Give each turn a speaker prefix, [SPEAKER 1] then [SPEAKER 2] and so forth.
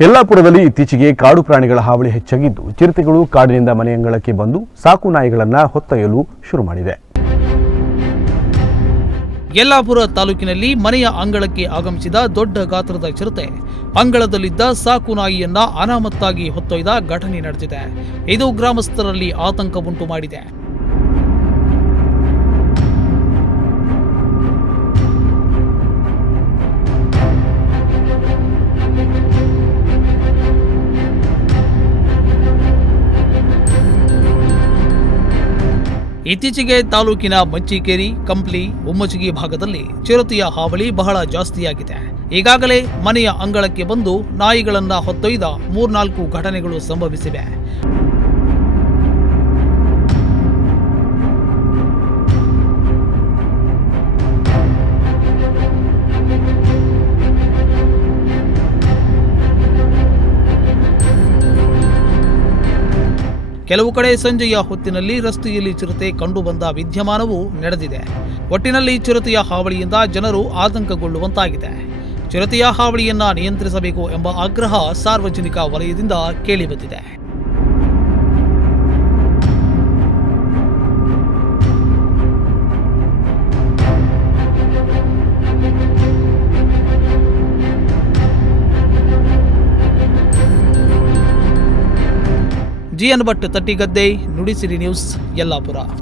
[SPEAKER 1] ಯಲ್ಲಾಪುರದಲ್ಲಿ ಇತ್ತೀಚೆಗೆ ಕಾಡು ಪ್ರಾಣಿಗಳ ಹಾವಳಿ ಹೆಚ್ಚಾಗಿದ್ದು, ಚಿರತೆಗಳು ಕಾಡಿನಿಂದ ಮನೆಯಂಗಳಕ್ಕೆ ಬಂದು ಸಾಕು ನಾಯಿಗಳನ್ನ ಹೊತ್ತೊಯ್ಯಲು ಶುರು ಮಾಡಿದೆ.
[SPEAKER 2] ಯಲ್ಲಾಪುರ ತಾಲೂಕಿನಲ್ಲಿ ಮನೆಯ ಅಂಗಳಕ್ಕೆ ಆಗಮಿಸಿದ ದೊಡ್ಡ ಗಾತ್ರದ ಚಿರತೆ, ಅಂಗಳದಲ್ಲಿದ್ದ ಸಾಕು ನಾಯಿಯನ್ನ ಅನಾಮತ್ತಾಗಿ ಹೊತ್ತೊಯ್ದ ಘಟನೆ ನಡೆದಿದೆ. ಇದು ಗ್ರಾಮಸ್ಥರಲ್ಲಿ ಆತಂಕ ಉಂಟು ಮಾಡಿದೆ ಇತ್ತೀಚೆಗೆ ತಾಲೂಕಿನ ಮಂಚಿಕೇರಿ ಕಂಪ್ಲಿ ಉಮ್ಮಚಗಿ ಭಾಗದಲ್ಲಿ ಚಿರತೆಯ ಹಾವಳಿ ಬಹಳ ಜಾಸ್ತಿಯಾಗಿದೆ. ಈಗಾಗಲೇ ಮನೆಯ ಅಂಗಳಕ್ಕೆ ಬಂದು ನಾಯಿಗಳನ್ನ ಹೊತ್ತೊಯ್ದ ಮೂರ್ನಾಲ್ಕು ಘಟನೆಗಳು ಸಂಭವಿಸಿವೆ. ಕೆಲವು ಕಡೆ ಸಂಜೆಯ ಹೊತ್ತಿನಲ್ಲಿ ರಸ್ತೆಯಲ್ಲಿ ಚಿರತೆ ಕಂಡುಬಂದ ವಿದ್ಯಮಾನವೂ ನಡೆದಿದೆ. ಒಟ್ಟಿನಲ್ಲಿ ಚಿರತೆಯ ಹಾವಳಿಯಿಂದ ಜನರು ಆತಂಕಗೊಳ್ಳುವಂತಾಗಿದೆ. ಚಿರತೆಯ ಹಾವಳಿಯನ್ನ ನಿಯಂತ್ರಿಸಬೇಕು ಎಂಬ ಆಗ್ರಹ ಸಾರ್ವಜನಿಕ ವಲಯದಿಂದ ಕೇಳಿಬಂದಿದೆ. GN Bhat Tattigadde Nudisiri news Yellapur